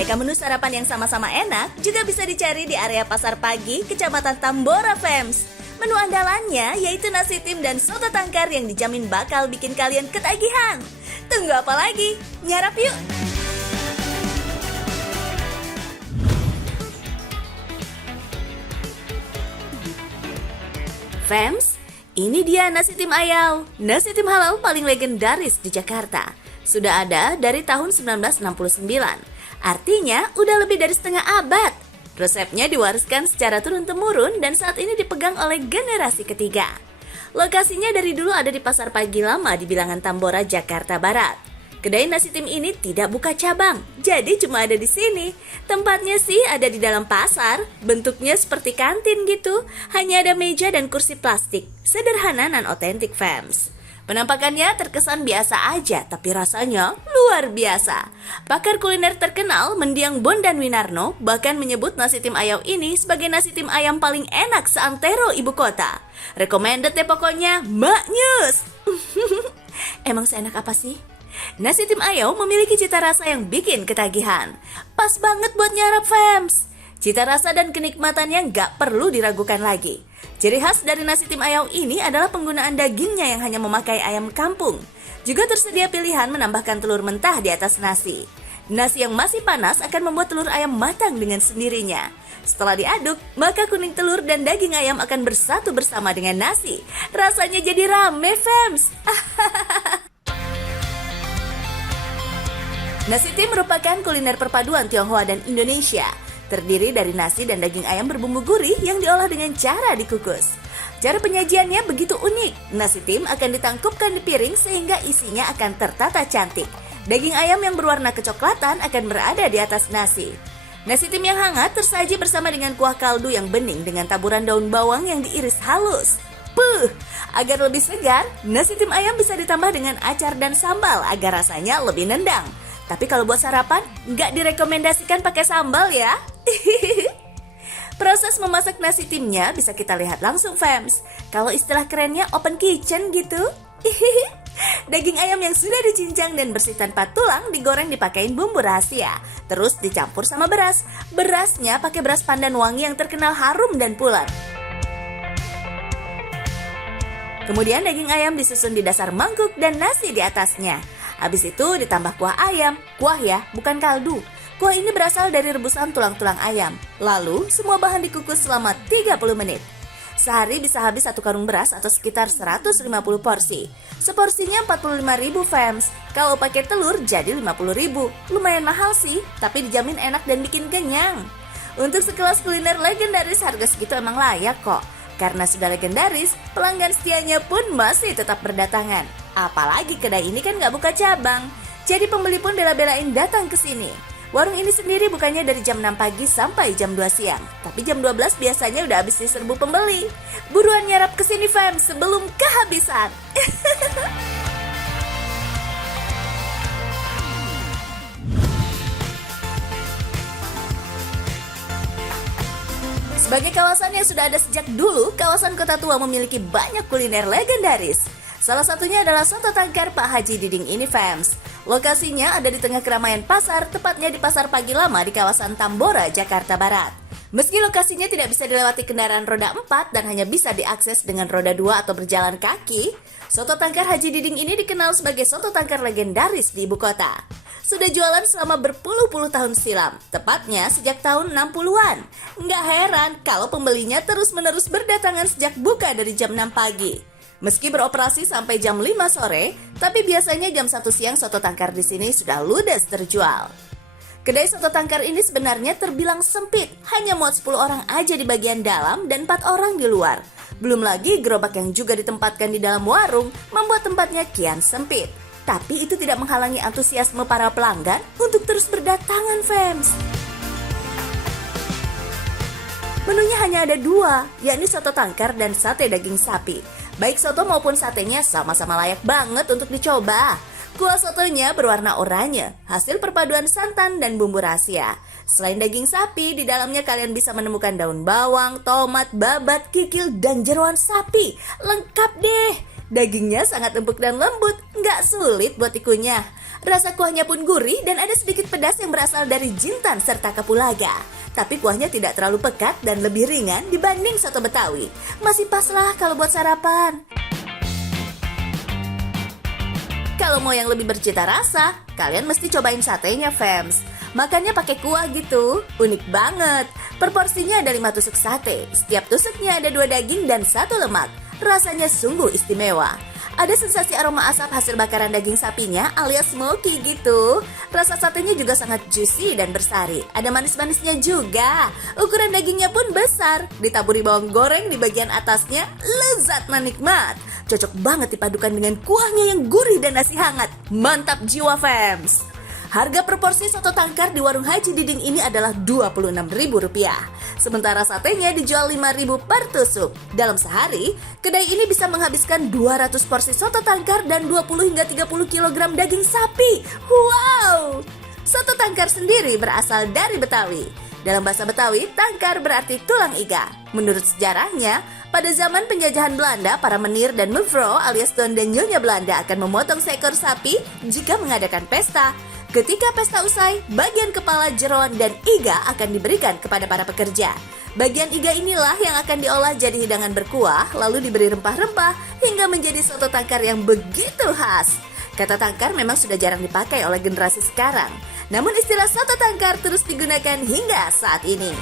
Aneka menu sarapan yang sama-sama enak juga bisa dicari di area Pasar Pagi, Kecamatan Tambora, Fems. Menu andalannya yaitu nasi tim dan soto tangkar yang dijamin bakal bikin kalian ketagihan. Tunggu apa lagi? Nyarap yuk! Fems, ini dia nasi tim Ayau, nasi tim halal paling legendaris di Jakarta. Sudah ada dari tahun 1969, artinya udah lebih dari setengah abad. Resepnya diwariskan secara turun-temurun dan saat ini dipegang oleh generasi ketiga. Lokasinya dari dulu ada di Pasar Pagi Lama di bilangan Tambora, Jakarta Barat. Kedai nasi tim ini tidak buka cabang, jadi cuma ada di sini. Tempatnya sih ada di dalam pasar, bentuknya seperti kantin gitu. Hanya ada meja dan kursi plastik, sederhana dan otentik, Fems. Penampakannya terkesan biasa aja, tapi rasanya luar biasa. Pakar kuliner terkenal Mendiang Bondan Winarno bahkan menyebut nasi tim Ayau ini sebagai nasi tim ayam paling enak seantero ibu kota. Recommended ya pokoknya, Mbak News. Emang seenak apa sih? Nasi tim Ayau memiliki cita rasa yang bikin ketagihan. Pas banget buat nyarap, Fems. Cita rasa dan kenikmatannya nggak perlu diragukan lagi. Ciri khas dari nasi tim Ayau ini adalah penggunaan dagingnya yang hanya memakai ayam kampung. Juga tersedia pilihan menambahkan telur mentah di atas nasi. Nasi yang masih panas akan membuat telur ayam matang dengan sendirinya. Setelah diaduk, maka kuning telur dan daging ayam akan bersatu bersama dengan nasi. Rasanya jadi rame, Fems. Nasi tim merupakan kuliner perpaduan Tionghoa dan Indonesia. Terdiri dari nasi dan daging ayam berbumbu gurih yang diolah dengan cara dikukus. Cara penyajiannya begitu unik. Nasi tim akan ditangkupkan di piring sehingga isinya akan tertata cantik. Daging ayam yang berwarna kecoklatan akan berada di atas nasi. Nasi tim yang hangat tersaji bersama dengan kuah kaldu yang bening dengan taburan daun bawang yang diiris halus. Agar lebih segar, nasi tim ayam bisa ditambah dengan acar dan sambal agar rasanya lebih nendang. Tapi kalau buat sarapan, nggak direkomendasikan pakai sambal ya. Proses memasak nasi timnya bisa kita lihat langsung, Fems. Kalau istilah kerennya open kitchen gitu. Daging ayam yang sudah dicincang dan bersih tanpa tulang digoreng dipakein bumbu rahasia. Terus dicampur sama beras. Berasnya pakai beras pandan wangi yang terkenal harum dan pulen. Kemudian daging ayam disusun di dasar mangkuk dan nasi di atasnya. Habis itu ditambah kuah ayam. Kuah ya, bukan kaldu. Kuah ini berasal dari rebusan tulang-tulang ayam. Lalu semua bahan dikukus selama 30 menit. Sehari bisa habis 1 karung beras atau sekitar 150 porsi. Seporsinya 45.000, Fems. Kalau pakai telur jadi 50.000. Lumayan mahal sih, tapi dijamin enak dan bikin kenyang. Untuk sekelas kuliner legendaris harga segitu emang layak kok. Karena sudah legendaris, pelanggan setianya pun masih tetap berdatangan. Apalagi kedai ini kan nggak buka cabang. Jadi pembeli pun bela-belain datang ke sini. Warung ini sendiri bukanya dari jam 6 pagi sampai jam 2 siang. Tapi jam 12 biasanya udah habis diserbu pembeli. Buruan nyarap ke sini, Fam, sebelum kehabisan. Sebagai kawasan yang sudah ada sejak dulu, kawasan Kota Tua memiliki banyak kuliner legendaris. Salah satunya adalah soto tangkar Pak Haji Diding ini, Fems. Lokasinya ada di tengah keramaian pasar, tepatnya di Pasar Pagi Lama di kawasan Tambora, Jakarta Barat. Meski lokasinya tidak bisa dilewati kendaraan roda 4 dan hanya bisa diakses dengan roda 2 atau berjalan kaki, soto tangkar Haji Diding ini dikenal sebagai soto tangkar legendaris di ibu kota. Sudah jualan selama berpuluh-puluh tahun silam, tepatnya sejak tahun 60-an. Nggak heran kalau pembelinya terus-menerus berdatangan sejak buka dari jam 6 pagi. Meski beroperasi sampai jam 5 sore, tapi biasanya jam 1 siang soto tangkar di sini sudah ludes terjual. Kedai soto tangkar ini sebenarnya terbilang sempit, hanya muat 10 orang aja di bagian dalam dan 4 orang di luar. Belum lagi gerobak yang juga ditempatkan di dalam warung membuat tempatnya kian sempit. Tapi itu tidak menghalangi antusiasme para pelanggan untuk terus berdatangan, Fems. Menunya hanya ada 2, yakni soto tangkar dan sate daging sapi. Baik soto maupun satenya sama-sama layak banget untuk dicoba. Kuah sotonya berwarna oranye, hasil perpaduan santan dan bumbu rahasia. Selain daging sapi, di dalamnya kalian bisa menemukan daun bawang, tomat, babat, kikil, dan jeroan sapi. Lengkap deh! Dagingnya sangat empuk dan lembut, nggak sulit buat dikunyah. Rasa kuahnya pun gurih dan ada sedikit pedas yang berasal dari jintan serta kapulaga. Tapi kuahnya tidak terlalu pekat dan lebih ringan dibanding soto Betawi. Masih pas lah kalau buat sarapan. Kalau mau yang lebih bercita rasa, kalian mesti cobain satenya, fams. Makannya pakai kuah gitu, unik banget. Proporsinya ada 5 tusuk sate. Setiap tusuknya ada 2 daging dan 1 lemak. Rasanya sungguh istimewa. Ada sensasi aroma asap hasil bakaran daging sapinya alias smoky gitu. Rasa satenya juga sangat juicy dan bersari. Ada manis-manisnya juga. Ukuran dagingnya pun besar. Ditaburi bawang goreng di bagian atasnya, lezat menikmat. Cocok banget dipadukan dengan kuahnya yang gurih dan nasi hangat. Mantap jiwa, fams! Harga proporsi soto tangkar di warung Haji Diding ini adalah Rp26.000. Sementara satenya dijual Rp5.000 per tusuk. Dalam sehari, kedai ini bisa menghabiskan 200 porsi soto tangkar dan 20 hingga 30 kg daging sapi. Wow! Soto tangkar sendiri berasal dari Betawi. Dalam bahasa Betawi, tangkar berarti tulang iga. Menurut sejarahnya, pada zaman penjajahan Belanda, para menir dan mevrouw alias tuan dan nyonya Belanda akan memotong seekor sapi jika mengadakan pesta. Ketika pesta usai, bagian kepala, jeroan, dan iga akan diberikan kepada para pekerja. Bagian iga inilah yang akan diolah jadi hidangan berkuah, lalu diberi rempah-rempah hingga menjadi soto tangkar yang begitu khas. Kata tangkar memang sudah jarang dipakai oleh generasi sekarang. Namun istilah soto tangkar terus digunakan hingga saat ini.